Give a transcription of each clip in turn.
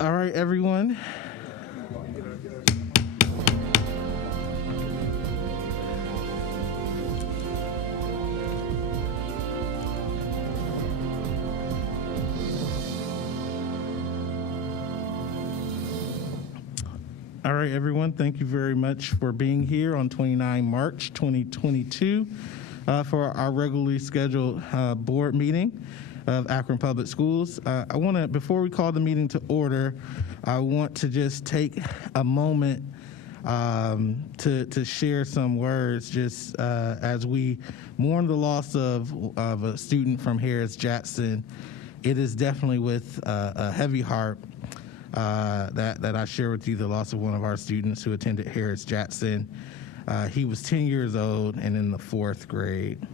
All right, everyone. All right, everyone, thank you very much for being here on 29 March 2022 for our regularly scheduled board meeting of Akron Public Schools. I want to, before we call the meeting to order, I want to just take a moment to share some words just as we mourn the loss of a student from Harris-Jackson. It is definitely with a heavy heart that I share with you the loss of one of our students who attended Harris-Jackson. He was 10 years old and in the 4th grade.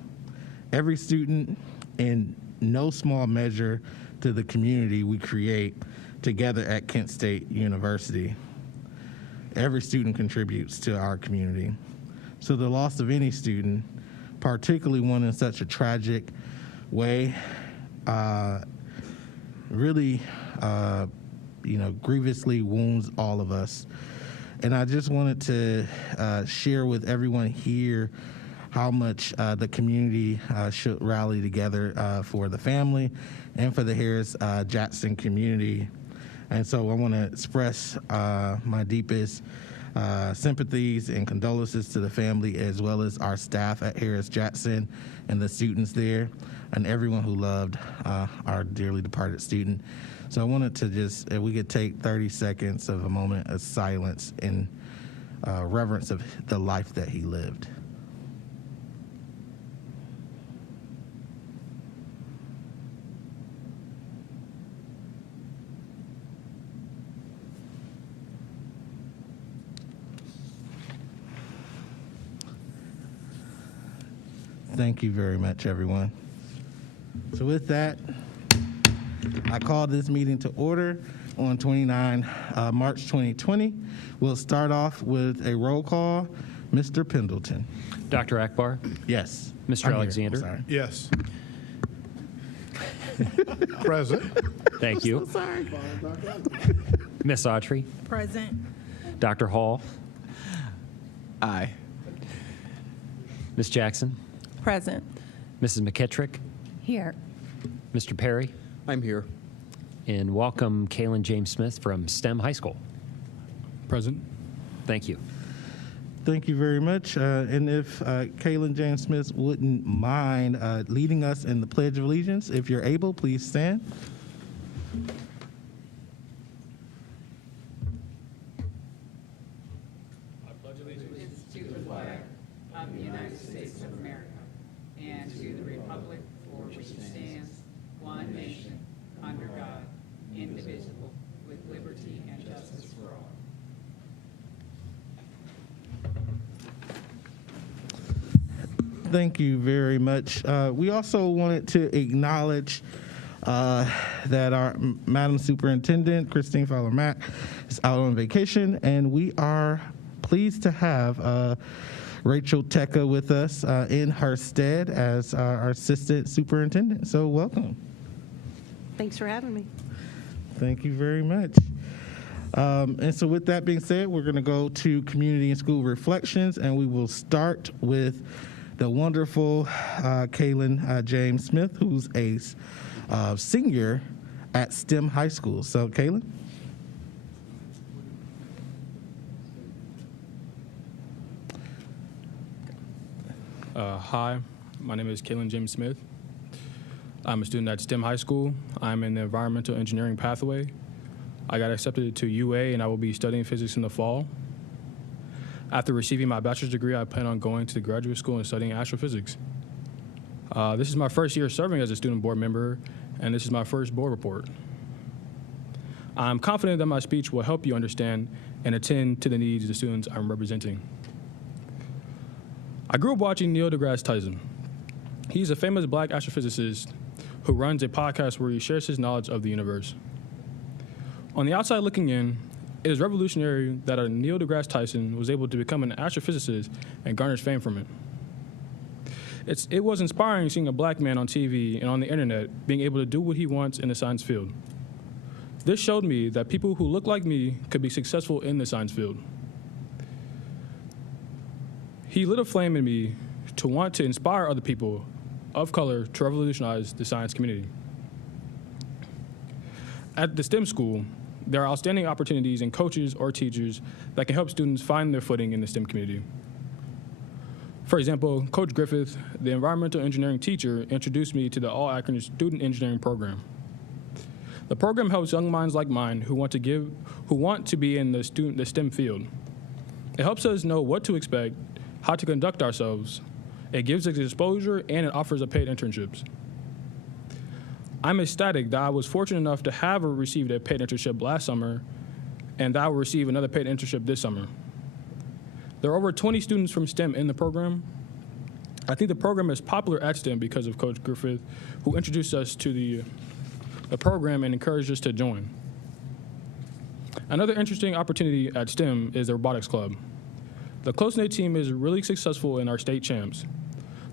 Every student, in no small measure to the community we create together at Kent State University. Every student contributes to our community. So the loss of any student, particularly one in such a tragic way, really grievously wounds all of us. And I just wanted to share with everyone here how much the community should rally together for the family and for the Harris-Jackson community. And so I want to express my deepest sympathies and condolences to the family, as well as our staff at Harris-Jackson and the students there, and everyone who loved our dearly departed student. So I wanted to just, if we could take 30 seconds of a moment of silence in reverence of the life that he lived. Thank you very much, everyone. So with that, I call this meeting to order on 29 March 2020. We'll start off with a roll call. Mr. Pendleton. Dr. Akbar? Yes. Mr. Alexander? Sorry. Yes. Present. Thank you. So sorry. Miss Autry? Present. Dr. Hall? Aye. Miss Jackson? Present. Mrs. McKittrick? Here. Mr. Perry? I'm here. And welcome Kaylin James Smith from STEM High School. Present. Thank you. Thank you very much. And if Kaylin James Smith wouldn't mind leading us in the Pledge of Allegiance, if you're able, please stand. I pledge allegiance to the flag of the United States of America and to the republic for which it stands, one nation, under God, indivisible, with liberty and justice for all. Thank you very much. We also wanted to acknowledge that our Madam Superintendent, Christine Fowler-Mack, is out on vacation, and we are pleased to have Rachel Tecca with us in her stead as our Assistant Superintendent. So welcome. Thanks for having me. Thank you very much. And so with that being said, we're going to go to Community and School Reflections, and we will start with the wonderful Kaylin James Smith, who's a senior at STEM High School. So, Kaylin. Hi, my name is Kaylin James Smith. I'm a student at STEM High School. I'm in the environmental engineering pathway. I got accepted to UA, and I will be studying physics in the fall. After receiving my bachelor's degree, I plan on going to the graduate school and studying astrophysics. This is my first year serving as a student board member, and this is my first board report. I'm confident that my speech will help you understand and attend to the needs of the students I'm representing. I grew up watching Neil deGrasse Tyson. He's a famous black astrophysicist who runs a podcast where he shares his knowledge of the universe. On the outside looking in, it is revolutionary that a Neil deGrasse Tyson was able to become an astrophysicist and garners fame from it. It was inspiring seeing a black man on TV and on the internet being able to do what he wants in the science field. This showed me that people who look like me could be successful in the science field. He lit a flame in me to want to inspire other people of color to revolutionize the science community. At the STEM school, there are outstanding opportunities in coaches or teachers that can help students find their footing in the STEM community. For example, Coach Griffith, the environmental engineering teacher, introduced me to the All-Akron Student Engineering Program. The program helps young minds like mine who want to be in the STEM field. It helps us know what to expect, how to conduct ourselves. It gives us exposure, and it offers us paid internships. I'm ecstatic that I was fortunate enough to have received a paid internship last summer, and that I will receive another paid internship this summer. There are over 20 students from STEM in the program. I think the program is popular at STEM because of Coach Griffith, who introduced us to the program and encouraged us to join. Another interesting opportunity at STEM is the robotics club. The close-knit team is really successful in our state champs.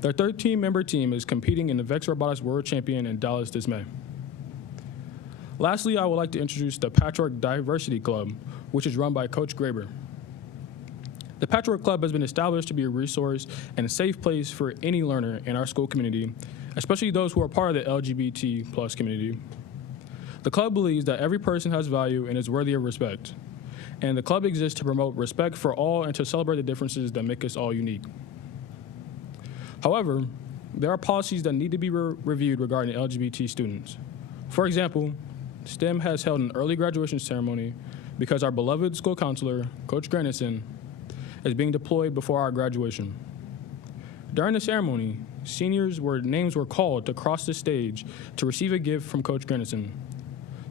Their 13-member team is competing in the VEX Robotics World Champion in Dallas this May. Lastly, I would like to introduce the Patchwork Diversity Club, which is run by Coach Graber. The Patchwork Club has been established to be a resource and a safe place for any learner in our school community, especially those who are part of the LGBT+ community. The club believes that every person has value and is worthy of respect, and the club exists to promote respect for all and to celebrate the differences that make us all unique. However, there are policies that need to be reviewed regarding LGBT students. For example, STEM has held an early graduation ceremony because our beloved school counselor, Coach Grandison, is being deployed before our graduation. During the ceremony, seniors' names were called to cross the stage to receive a gift from Coach Grandison.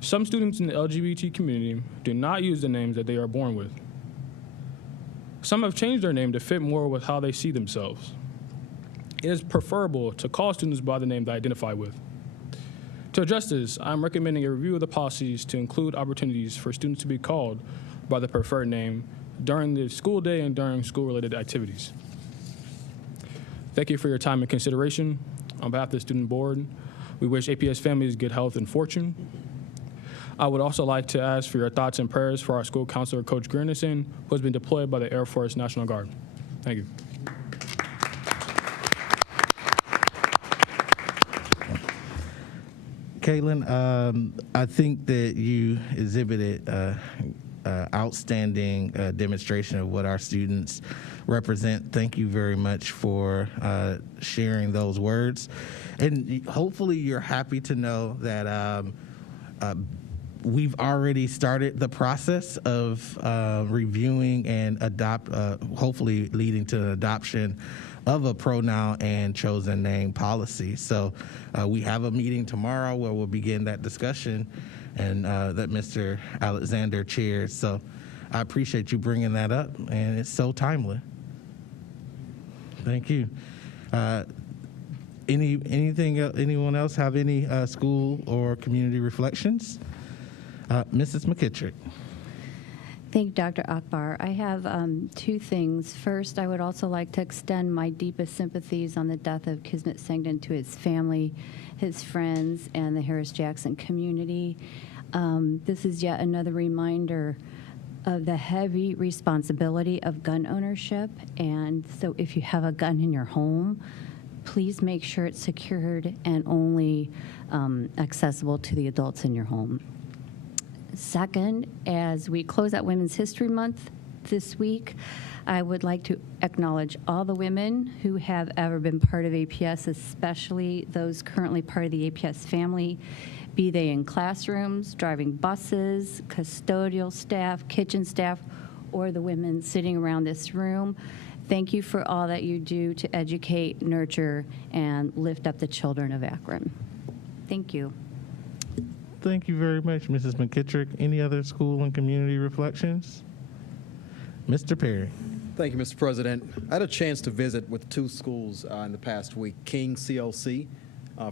Some students in the LGBT community do not use the names that they are born with. Some have changed their name to fit more with how they see themselves. It is preferable to call students by the name they identify with. To address this, I'm recommending a review of the policies to include opportunities for students to be called by the preferred name during the school day and during school-related activities. Thank you for your time and consideration. On behalf of the student board, we wish APS families good health and fortune. I would also like to ask for your thoughts and prayers for our school counselor, Coach Grandison, who has been deployed by the Air Force National Guard. Thank you. Caitlin, I think that you exhibited outstanding demonstration of what our students represent. Thank you very much for sharing those words. And hopefully you're happy to know that we've already started the process of reviewing and hopefully leading to an adoption of a pronoun and chosen name policy. So we have a meeting tomorrow where we'll begin that discussion, and that Mr. Alexander chairs. So I appreciate you bringing that up, and it's so timely. Thank you. Anyone else have any school or community reflections? Mrs. McKittrick. Thank you, Dr. Akbar. I have two things. First, I would also like to extend my deepest sympathies on the death of Kismet Sengden to his family, his friends, and the Harris-Jackson community. This is yet another reminder of the heavy responsibility of gun ownership. And so if you have a gun in your home, please make sure it's secured and only accessible to the adults in your home. Second, as we close out Women's History Month this week, I would like to acknowledge all the women who have ever been part of APS, especially those currently part of the APS family, be they in classrooms, driving buses, custodial staff, kitchen staff, or the women sitting around this room. Thank you for all that you do to educate, nurture, and lift up the children of Akron. Thank you. Thank you very much, Mrs. McKittrick. Any other school and community reflections? Mr. Perry. Thank you, Mr. President. I had a chance to visit with two schools in the past week. King CLC,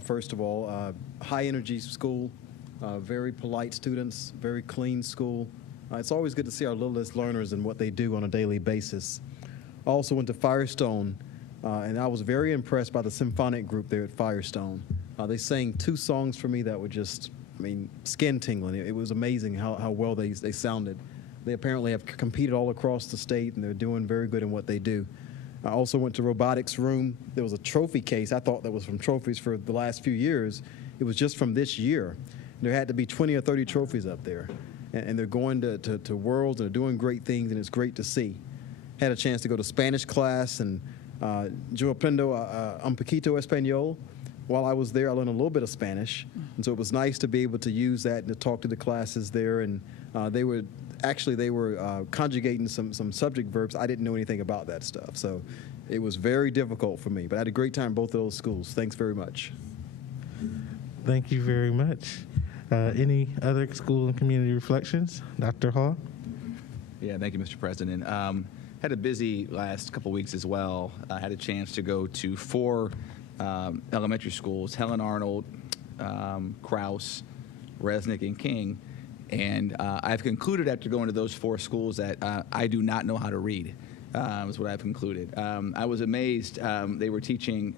first of all, high energy school, very polite students, very clean school. It's always good to see our littlest learners and what they do on a daily basis. I also went to Firestone, and I was very impressed by the symphonic group there at Firestone. They sang two songs for me that were just mean, skin tingling. It was amazing how well they sounded. They apparently have competed all across the state, and they're doing very good in what they do. I also went to robotics room. There was a trophy case. I thought that was from trophies for the last few years. It was just from this year. There had to be 20 or 30 trophies up there. And they're going to worlds, and they're doing great things, and it's great to see. Had a chance to go to Spanish class, and yo aprendo un poquito español. While I was there, I learned a little bit of Spanish, and so it was nice to be able to use that and to talk to the classes there. And they were conjugating some subject verbs. I didn't know anything about that stuff, so it was very difficult for me. But I had a great time in both of those schools. Thanks very much. Thank you very much. Any other school and community reflections? Dr. Hall? Yeah, thank you, Mr. President. Had a busy last couple weeks as well. I had a chance to go to 4 elementary schools: Helen Arnold, Krause, Resnick, and King. And I've concluded after going to those 4 schools that I do not know how to read, is what I've concluded. I was amazed. They were teaching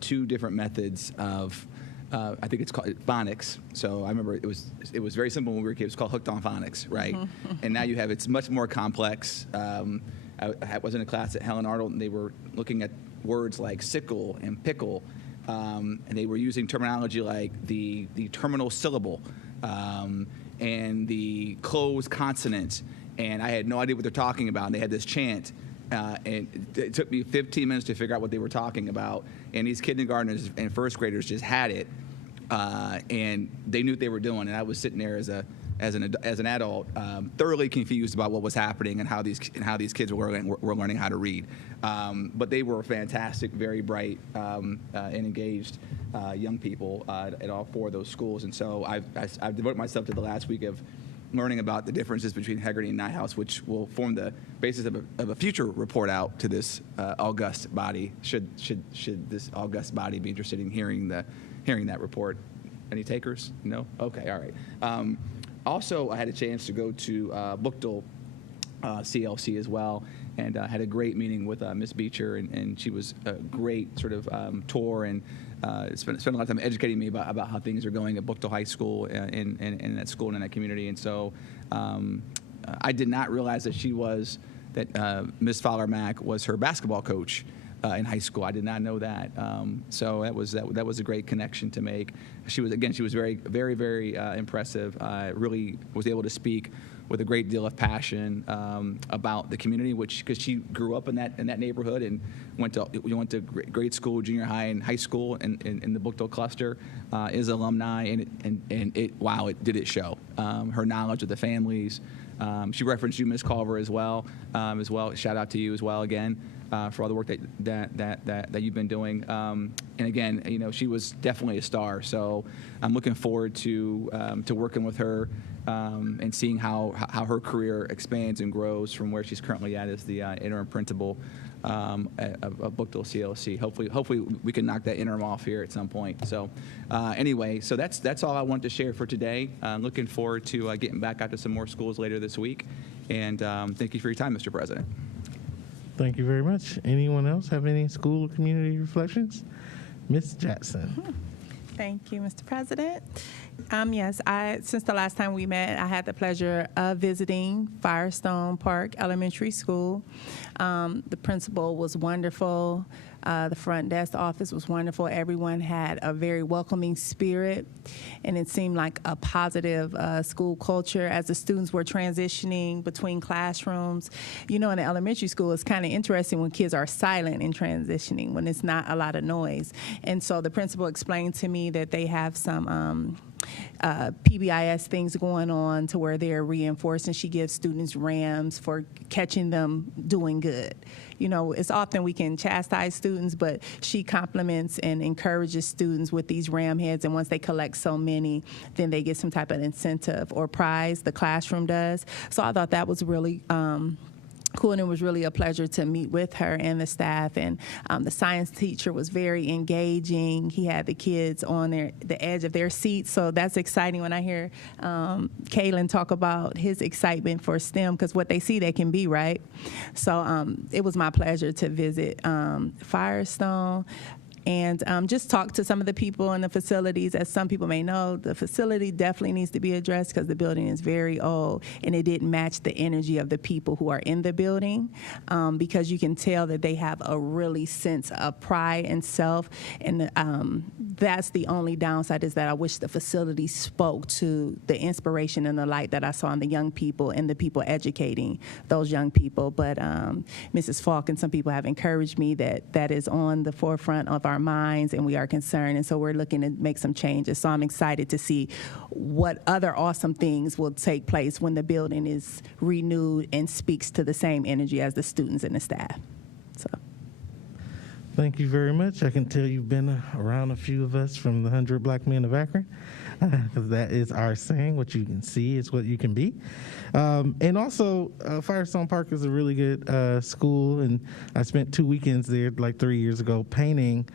2 different methods of, I think it's called phonics. So I remember it was very simple when we were kids. It was called Hooked on Phonics, right? And now it's much more complex. I was in a class at Helen Arnold, and they were looking at words like sickle and pickle, and they were using terminology like the terminal syllable and the closed consonant, and I had no idea what they're talking about. And they had this chant, and it took me 15 minutes to figure out what they were talking about. And these kindergartners and first graders just had it, and they knew what they were doing. And I was sitting there as an adult, thoroughly confused about what was happening and how these kids were learning how to read. But they were fantastic, very bright, and engaged young people at all 4 of those schools. And so I've devoted myself to the last week of learning about the differences between Hegarty and Nighthouse, which will form the basis of a future report out to this august body. Should this august body be interested in hearing that report? Any takers? No? Okay, all right. Also, I had a chance to go to Bookdale CLC as well, and had a great meeting with Miss Beecher, and she was a great sort of tour, and spent a lot of time educating me about how things are going at Bookdale High School and in that school and in that community. And so I did not realize that Miss Fowler-Mack was her basketball coach in high school. I did not know that. So that was a great connection to make. She was very, very, very impressive. Really was able to speak with a great deal of passion about the community, because she grew up in that neighborhood and went to grade school, junior high, and high school in the Bookdale cluster. Is alumni, and it did show. Her knowledge of the families. She referenced you, Ms. Culver, as well. Shout out to you as well again. For all the work that you've been doing, and again, she was definitely a star. So I'm looking forward to working with her and seeing how her career expands and grows from where she's currently at as the interim principal of Bookdale CLC. Hopefully we can knock that interim off here at some point. So anyway, so that's all I want to share for today. I'm looking forward to getting back out to some more schools later this week. And thank you for your time, Mr. President. Thank you very much. Anyone else have any school or community reflections? Ms. Jackson. Thank you, Mr. President. Yes, since the last time we met, I had the pleasure of visiting Firestone Park Elementary School. The principal was wonderful. The front desk office was wonderful. Everyone had a very welcoming spirit, and it seemed like a positive school culture as the students were transitioning between classrooms. In the elementary school, it's kind of interesting when kids are silent in transitioning, when it's not a lot of noise. And so the principal explained to me that they have some PBIS things going on to where they're reinforcing. She gives students RAMs for catching them doing good. It's often we can chastise students, but she compliments and encourages students with these RAM heads, and once they collect so many, then they get some type of incentive or prize. The classroom does. So I thought that was really cool, and it was really a pleasure to meet with her and the staff. And the science teacher was very engaging. He had the kids on the edge of their seats, so that's exciting when I hear Kalen talk about his excitement for STEM, because what they see, they can be, right? So it was my pleasure to visit Firestone. and just talk to some of the people in the facilities. As some people may know, the facility definitely needs to be addressed because the building is very old and it didn't match the energy of the people who are in the building, because you can tell that they have a really sense of pride and self, and that's the only downside, is that I wish the facility spoke to the inspiration and the light that I saw in the young people and the people educating those young people. But Mrs. Falk and some people have encouraged me that that is on the forefront of our minds and we are concerned, and so we're looking to make some changes. So I'm excited to see what other awesome things will take place when the building is renewed and speaks to the same energy as the students and the staff. So. Thank you very much. I can tell you've been around a few of us from the 100 Black Men of Akron, because that is our saying, what you can see is what you can be. And also, Firestone Park is a really good school, and I spent 2 weekends there like 3 years ago painting,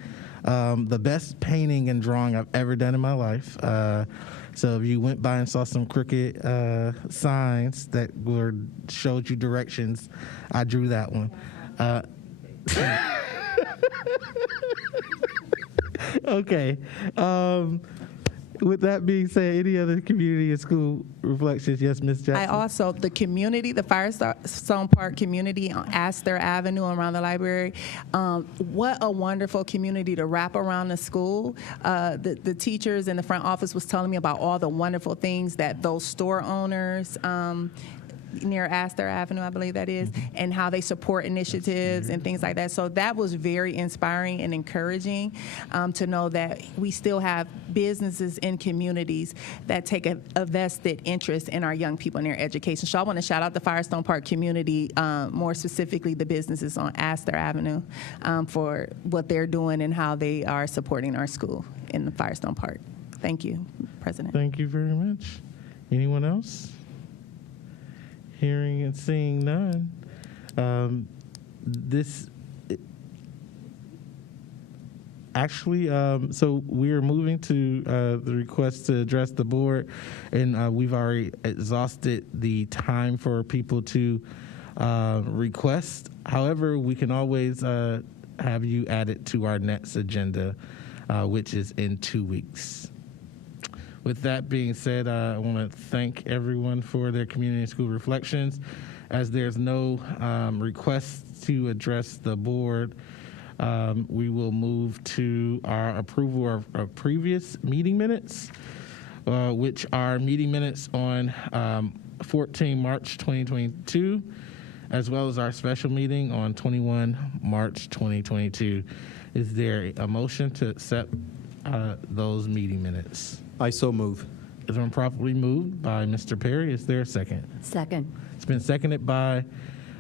the best painting and drawing I've ever done in my life. So if you went by and saw some crooked signs that showed you directions, I drew that one. Okay. With that being said, any other community and school reflections? Yes, Ms. Jackson. I also, the community, the Firestone Park community on Astor Avenue around the library, what a wonderful community to wrap around the school. The teachers in the front office was telling me about all the wonderful things that those store owners near Astor Avenue, I believe that is, and how they support initiatives and things like that. So that was very inspiring and encouraging to know that we still have businesses in communities that take a vested interest in our young people and their education. So I want to shout out the Firestone Park community, more specifically the businesses on Astor Avenue, for what they're doing and how they are supporting our school in the Firestone Park. Thank you, President. Thank you very much. Anyone else? Hearing and seeing none. So we are moving to the request to address the board, and we've already exhausted the time for people to request. However, we can always have you add it to our next agenda, which is in 2 weeks. With that being said, I want to thank everyone for their community and school reflections. As there's no requests to address the board, we will move to our approval of previous meeting minutes, which are meeting minutes on 14 March 2022, as well as our special meeting on 21 March 2022. Is there a motion to accept those meeting minutes? I so move. It's been properly moved by Mr. Perry. Is there a second? Second. It's been seconded by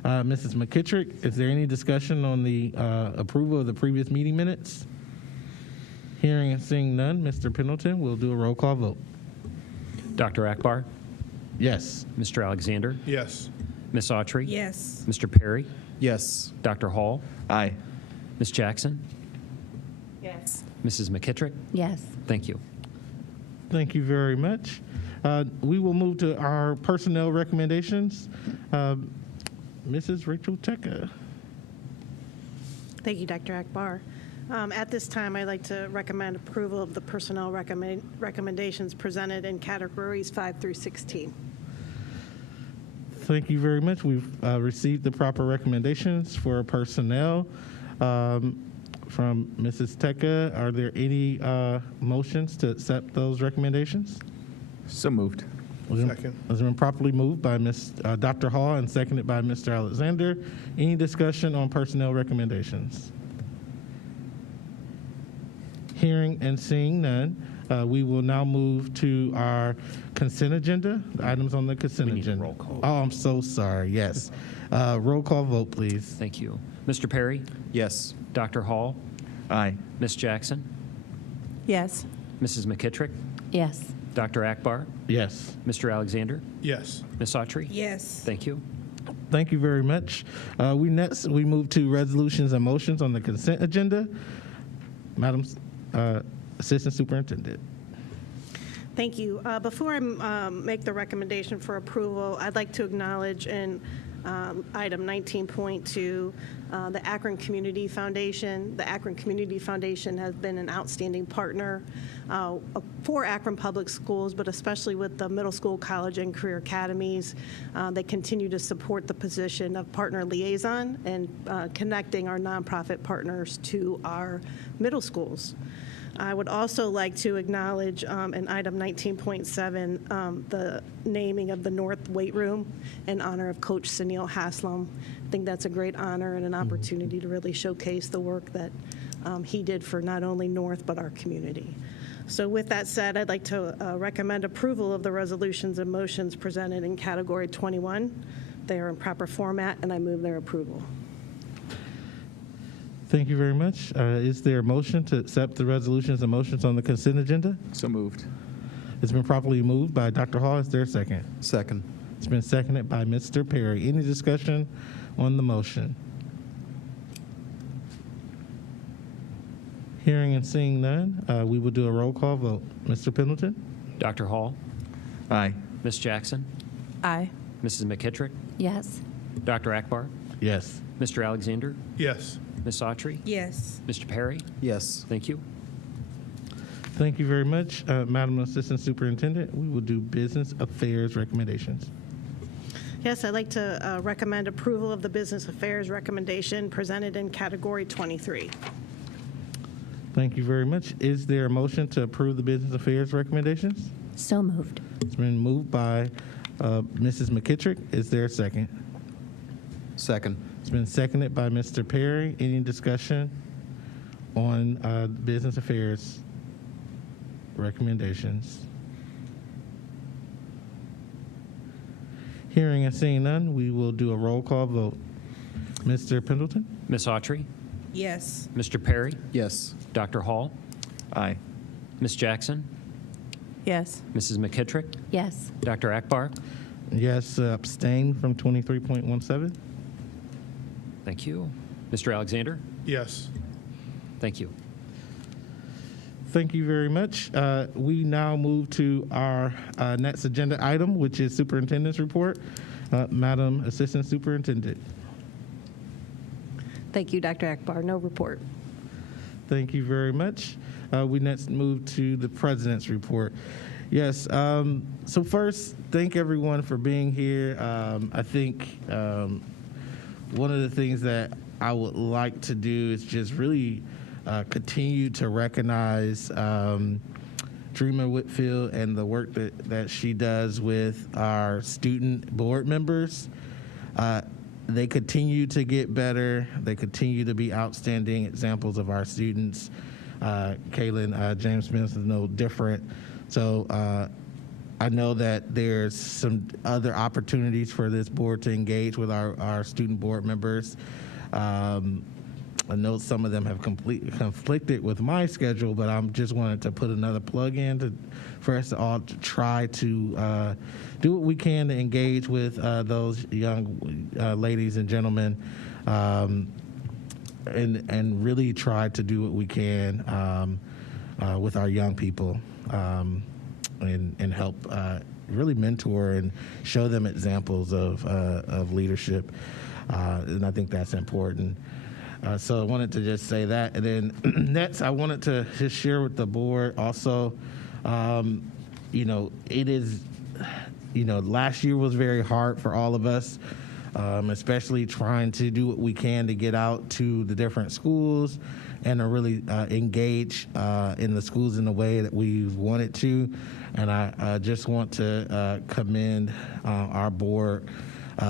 Mrs. McKittrick. Is there any discussion on the approval of the previous meeting minutes? Hearing and seeing none, Mr. Pendleton will do a roll call vote. Dr. Akbar, Yes. Mr. Alexander, Yes. Ms. Autry, Yes. Mr. Perry, Yes. Dr. Hall, Aye. Ms. Jackson, Yes. Mrs. McKittrick. Yes. Thank you. Thank you very much. We will move to our personnel recommendations. Mrs. Rachel Cheka. Thank you, Dr. Akbar. At this time, I'd like to recommend approval of the personnel recommendations presented in categories 5 through 16. Thank you very much. We've received the proper recommendations for personnel from Mrs. Teka. Are there any motions to accept those recommendations? So moved. Second. Has been properly moved by Dr. Hall and seconded by Mr. Alexander. Any discussion on personnel recommendations? Hearing and seeing none, we will now move to our consent agenda, the items on the consent We need a agenda. roll call. Oh, I'm so sorry. Yes. Roll call vote, please. Thank you. Mr. Perry, Yes. Dr. Hall, Aye. Ms. Jackson, Yes. Mrs. McKittrick, Yes. Dr. Akbar, Yes. Mr. Alexander, Yes. Ms. Autry. Yes. Thank you. Thank you very much. We move to resolutions and motions on the consent agenda. Madam Assistant Superintendent. Thank you. Before I make the recommendation for approval, I'd like to acknowledge and Item 19.2, the Akron Community Foundation. The Akron Community Foundation has been an outstanding partner for Akron Public Schools, but especially with the middle school, college, and career academies. They continue to support the position of partner liaison and connecting our nonprofit partners to our middle schools. I would also like to acknowledge in item 19.7, the naming of the North Weight Room in honor of Coach Sunil Haslam. I think that's a great honor and an opportunity to really showcase the work that he did for not only North, but our community. So with that said, I'd like to recommend approval of the resolutions and motions presented in Category 21. They are in proper format, and I move their approval. Thank you very much. Is there a motion to accept the resolutions and motions on the consent agenda? So moved. It's been properly moved by Dr. Hall. Is there a second? Second. It's been seconded by Mr. Perry. Any discussion on the motion? Hearing and seeing none, we will do a roll call vote. Mr. Pendleton? Dr. Hall, Aye. Ms. Jackson, Aye. Mrs. McKittrick, Yes. Dr. Akbar, Yes. Mr. Alexander, Yes. Ms. Autry, Yes. Mr. Perry. Yes. Thank you. Thank you very much, Madam Assistant Superintendent. We will do business affairs recommendations. Yes, I'd like to recommend approval of the business affairs recommendation presented in Category 23. Thank you very much. Is there a motion to approve the business affairs recommendations? So moved. It's been moved by Mrs. McKittrick. Is there a second? Second. It's been seconded by Mr. Perry. Any discussion on business affairs recommendations? Hearing and seeing none, we will do a roll call vote. Mr. Pendleton? Ms. Autry, Yes. Mr. Perry, Yes. Dr. Hall, Aye. Ms. Jackson, Yes. Mrs. McKittrick, Yes. Dr. Akbar. Yes, abstain from 23.17. Thank you. Mr. Alexander. Yes. Thank you. Thank you very much. We now move to our next agenda item, which is Superintendent's Report. Madam Assistant Superintendent. Thank you, Dr. Akbar. No report. Thank you very much. We next move to the President's Report. Yes, so first, thank everyone for being here. I think one of the things that I would like to do is just really continue to recognize Dreamer Whitfield and the work that she does with our student board members. They continue to get better. They continue to be outstanding examples of our students. Kaylin James Smith is no different. So I know that there's some other opportunities for this board to engage with our student board members. I know some of them have conflicted with my schedule, but I'm just wanted to put another plug in for us to all try to do what we can to engage with those young ladies and gentlemen, and really try to do what we can with our young people, and help really mentor and show them examples of leadership, and I think that's important. So I wanted to just say that. And then next, I wanted to just share with the board also, it is, last year was very hard for all of us, especially trying to do what we can to get out to the different schools and to really engage in the schools in the way that we wanted to. And I just want to commend our board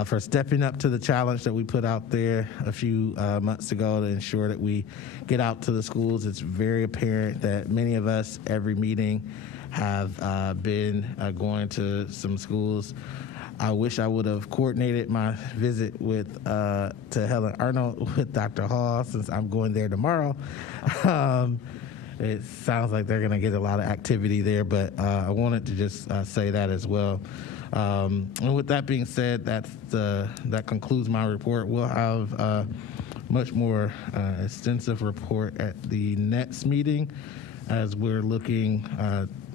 for stepping up to the challenge that we put out there a few months ago to ensure that we get out to the schools. It's very apparent that many of us, every meeting, have been going to some schools. I wish I would have coordinated my visit with to Helen Arnold with Dr. Hall, since I'm going there tomorrow. It sounds like they're going to get a lot of activity there, but I wanted to just say that as well. And with that being said, that concludes my report. We'll have a much more extensive report at the next meeting as we're looking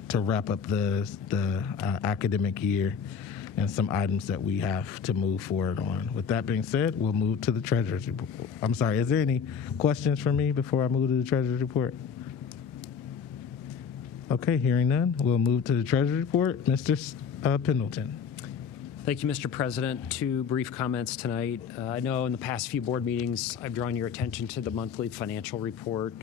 to wrap up the academic year. and some items that we have to move forward on. With that being said, we'll move to the Treasurer's Report. I'm sorry, is there any questions for me before I move to the Treasurer's Report? Okay, hearing none, we'll move to the Treasury Report. Mr. Pendleton. Thank you, Mr. President. 2 brief comments tonight. I know in the past few board meetings, I've drawn your attention to the monthly financial report.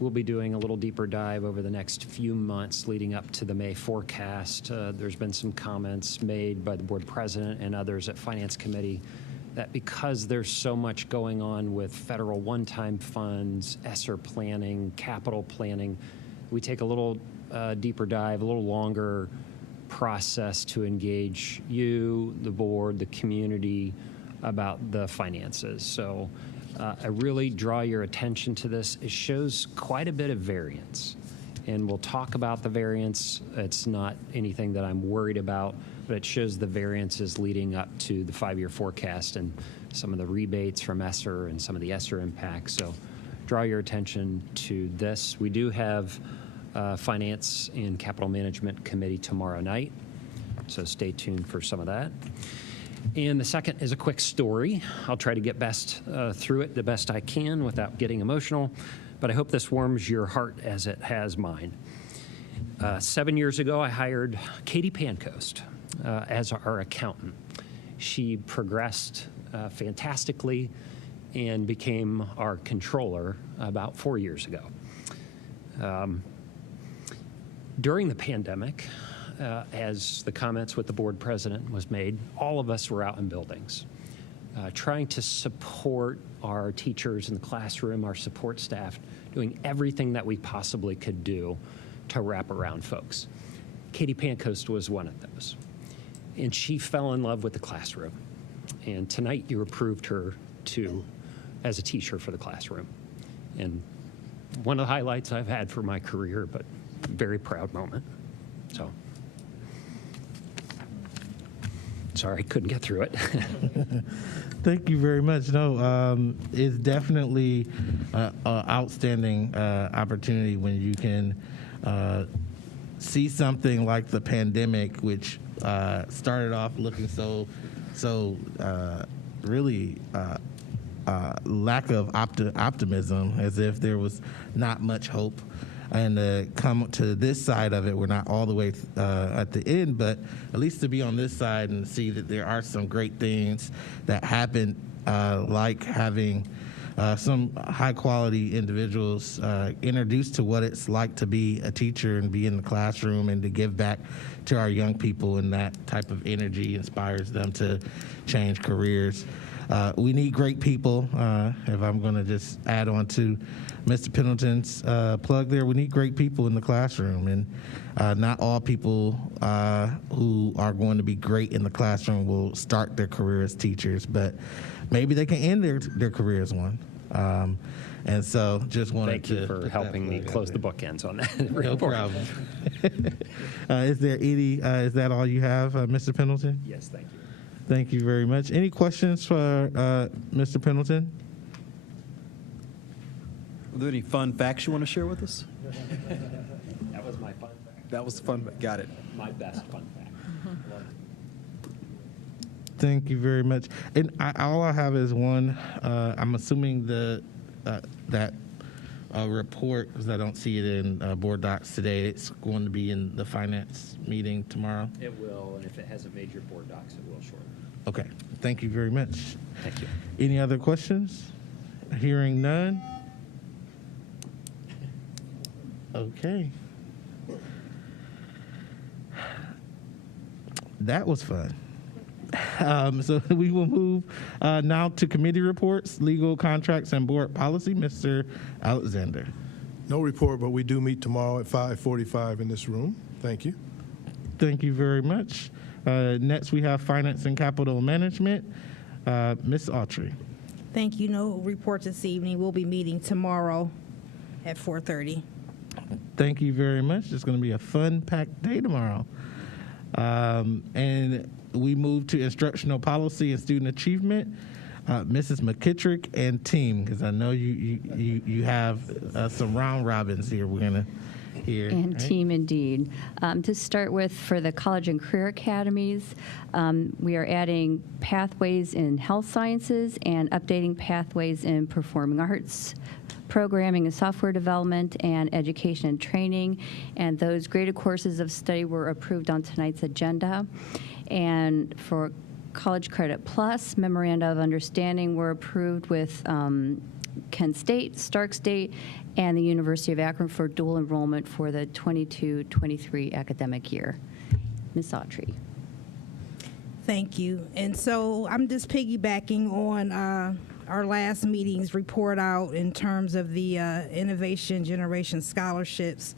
We'll be doing a little deeper dive over the next few months leading up to the May forecast. There's been some comments made by the board president and others at Finance Committee that because there's so much going on with federal one-time funds, ESSER planning, capital planning, we take a little deeper dive, a little longer process to engage you, the board, the community about the finances. So I really draw your attention to this. It shows quite a bit of variance, and we'll talk about the variance. It's not anything that I'm worried about, but it shows the variances leading up to the 5-year forecast and some of the rebates from ESSER and some of the ESSER impacts. So draw your attention to this. We do have Finance and Capital Management Committee tomorrow night, so stay tuned for some of that. And the second is a quick story. I'll try to get through it the best I can without getting emotional, but I hope this warms your heart as it has mine. 7 years ago, I hired Katie Pancoast as our accountant. She progressed fantastically and became our controller about 4 years ago. During the pandemic, as the comments with the board president was made, all of us were out in buildings, trying to support our teachers in the classroom, our support staff, doing everything that we possibly could do to wrap around folks. Katie Pancoast was one of those, and she fell in love with the classroom. And tonight you approved her as a teacher for the classroom. And one of the highlights I've had for my career, but very proud moment. So, sorry, couldn't get through it. Thank you very much. No, it's definitely an outstanding opportunity when you can see something like the pandemic, which started off looking so really lack of optimism, as if there was not much hope. And come to this side of it, we're not all the way at the end, but at least to be on this side and see that there are some great things that happen, like having some high-quality individuals introduced to what it's like to be a teacher and be in the classroom and to give back to our young people, and that type of energy inspires them to change careers. We need great people. If I'm going to just add on to Mr. Pendleton's plug there, we need great people in the classroom, and not all people who are going to be great in the classroom will start their career as teachers, but maybe they can end their career as one. And so just wanted to... Thank you for helping me close the bookends on that. No problem. Is that all you have, Mr. Pendleton? Yes, thank you. Thank you very much. Any questions for Mr. Pendleton? Are there any fun facts you want to share with us? That was my fun fact. That was the fun. Got it. My best fun fact. Thank you very much. And all I have is one. I'm assuming that report, because I don't see it in board docs today, it's going to be in the finance meeting tomorrow. It will, and if it hasn't made your board docs, it will shortly. Okay. Thank you very much. Thank you. Any other questions? Hearing none. Okay. That was fun. So we will move now to committee reports, legal, contracts, and board policy. Mr. Alexander. No report, but we do meet tomorrow at 5:45 in this room. Thank you. Thank you very much. Next, we have finance and capital management. Ms. Autry. Thank you. No report this evening. We'll be meeting tomorrow at 4:30. Thank you very much. It's going to be a fun-packed day tomorrow. And we move to instructional policy and student achievement. Mrs. McKittrick and team, because I know you have some round robins here we're going to here. And right? team indeed. To start with, for the college and career academies, we are adding pathways in health sciences and updating pathways in performing arts, programming and software development, and education and training. And those graded courses of study were approved on tonight's agenda. And for College Credit Plus, Memoranda of Understanding were approved with Kent State, Stark State, and the University of Akron for dual enrollment for the 22-23 academic year. Ms. Autry. Thank you. And so I'm just piggybacking on our last meeting's report out in terms of the Innovation Generation Scholarships.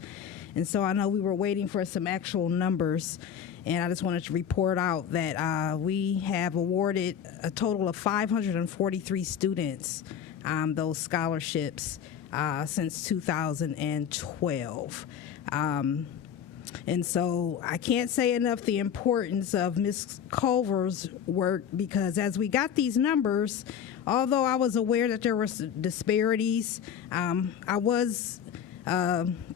And so I know we were waiting for some actual numbers, and I just wanted to report out that we have awarded a total of 543 students those scholarships since 2012. And so I can't say enough the importance of Ms. Culver's work, because as we got these numbers, although I was aware that there were disparities, I was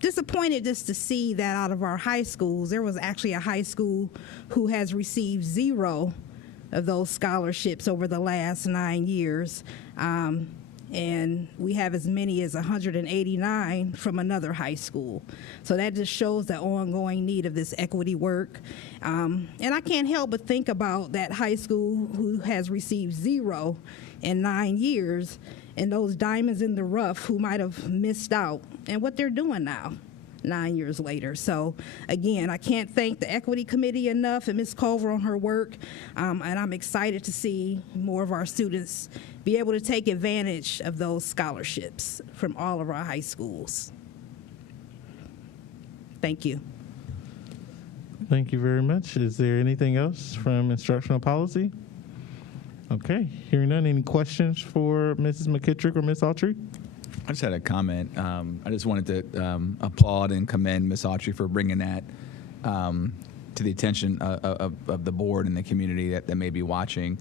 disappointed just to see that out of our high schools, there was actually a high school who has received 0 of those scholarships over the last 9 years. And we have as many as 189 from another high school. So that just shows the ongoing need of this equity work. And I can't help but think about that high school who has received 0 in 9 years, and those diamonds in the rough who might have missed out, and what they're doing now, 9 years later. So again, I can't thank the Equity Committee enough and Ms. Culver on her work, and I'm excited to see more of our students be able to take advantage of those scholarships from all of our high schools. Thank you. Thank you very much. Is there anything else from instructional policy? Okay, hearing none. Any questions for Mrs. McKittrick or Ms. Autry? I just had a comment. I just wanted to applaud and commend Ms. Autry for bringing that to the attention of the board and the community that may be watching.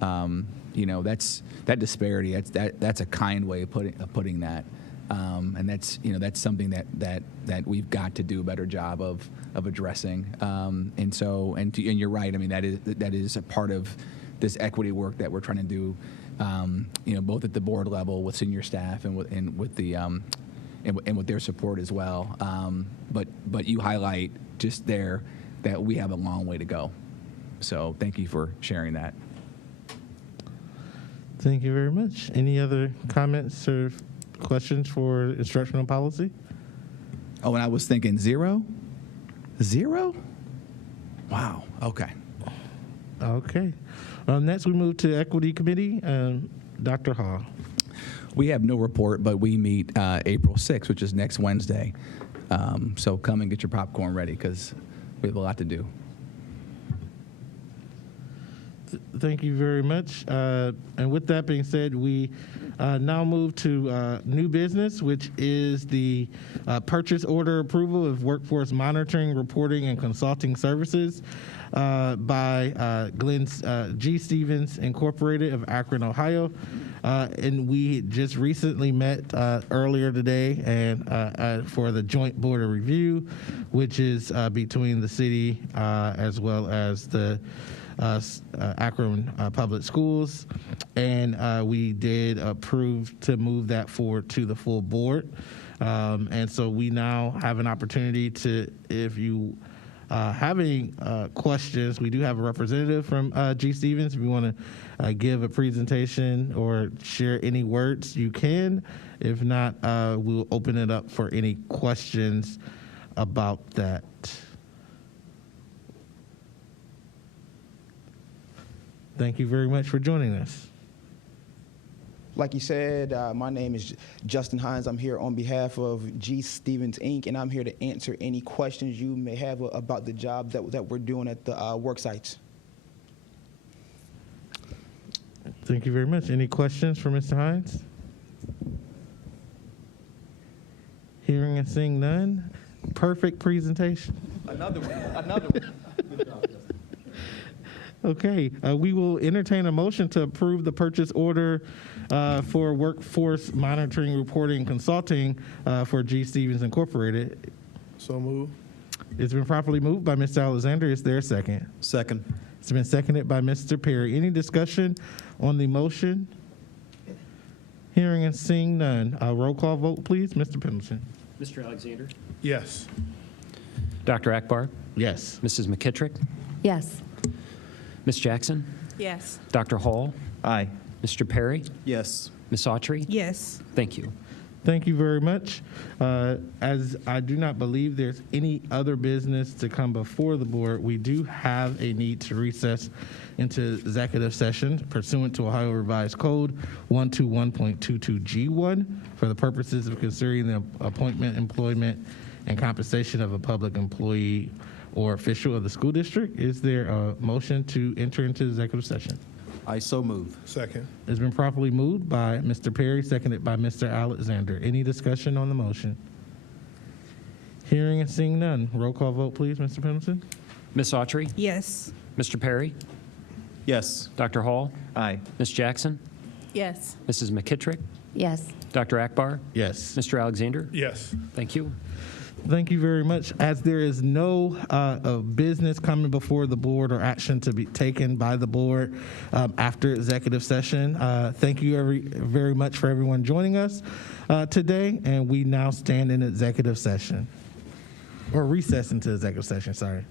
That disparity. That's a kind way of putting that, and that's something that we've got to do a better job of addressing. And you're right. I mean, that is a part of this equity work that we're trying to do. Both at the board level with senior staff and with their support as well. But you highlight just there that we have a long way to go. So thank you for sharing that. Thank you very much. Any other comments or questions for instructional policy? Oh, and I was thinking 0? 0? Wow. Okay. Okay. Next, we move to Equity Committee. Dr. Hall. We have no report, but we meet April 6th, which is next Wednesday. So come and get your popcorn ready, because we have a lot to do. Thank you very much. And with that being said, we now move to new business, which is the purchase order approval of workforce monitoring, reporting, and consulting services by Glenn G. Stevens Incorporated of Akron, Ohio. And we just recently met earlier today and for the joint board of review, which is between the city as well as the Akron Public Schools, and we did approve to move that forward to the full board. And so we now have an opportunity to, if you have any questions, we do have a representative from G. Stevens. If you want to give a presentation or share any words, you can. If not, we'll open it up for any questions about that. Thank you very much for joining us. Like you said, my name is Justin Hines. I'm here on behalf of G. Stevens, Inc., and I'm here to answer any questions you may have about the job that we're doing at the work sites. Thank you very much. Any questions for Mr. Hines? Hearing and seeing none. Perfect presentation. Another one. Okay, we will entertain a motion to approve the purchase order for workforce monitoring, reporting, and consulting for G. Stevens Incorporated. So move. It's been properly moved by Mr. Alexander. Is there a second? Second. It's been seconded by Mr. Perry. Any discussion on the motion? Hearing and seeing none. Roll call vote, please. Mr. Pendleton. Mr. Alexander? Yes. Dr. Akbar? Yes. Mrs. McKittrick? Yes. Ms. Jackson? Yes. Dr. Hall? Aye. Mr. Perry? Yes. Ms. Autry? Yes. Thank you. Thank you very much. As I do not believe there's any other business to come before the board, we do have a need to recess into executive session pursuant to Ohio Revised Code 121.22G1 for the purposes of considering the appointment, employment, and compensation of a public employee or official of the school district. Is there a motion to enter into executive session? I so move. Second. It's been properly moved by Mr. Perry, seconded by Mr. Alexander. Any discussion on the motion? Hearing and seeing none. Roll call vote, please, Mr. Pendleton. Ms. Autry? Yes. Mr. Perry? Yes. Dr. Hall? Aye. Ms. Jackson? Yes. Mrs. McKittrick? Yes. Dr. Akbar? Yes. Mr. Alexander? Yes. Thank you. Thank you very much. As there is no business coming before the board or action to be taken by the board after executive session, thank you very much for everyone joining us today, and we now stand in executive session, or recess into executive session, sorry.